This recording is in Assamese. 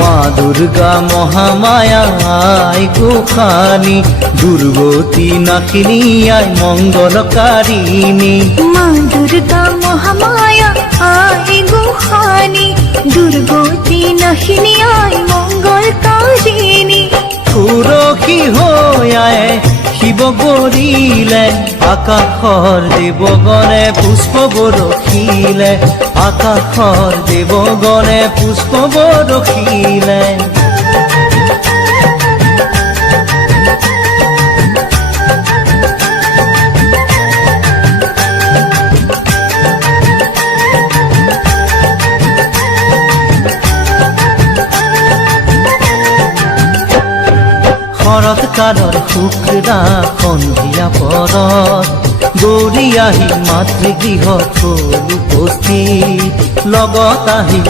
মা দুৰ্গা মহামায়া আয় গোখানি, দুৰ্গতি নাশিনী আয় মঙ্গলকাৰিণী। মা দুৰ্গা মহামায়া আয় গোখানি, দুৰ্গতি নাশিনী আয় মঙ্গলকাৰিণী। সুৰক্ষী হৈ আয়ে শিৱ গৰিলে, আকাশৰ দেৱগণে পুষ্প বৰষিলে, আকাশৰ দেৱগণে পুষ্প বৰষিলে। শৰৎকালৰ শুক্লা সন্ধিয়া পৰত, গৌৰী আহি মাতৃগৃহত হ'ল উপস্থিত, লগত আহি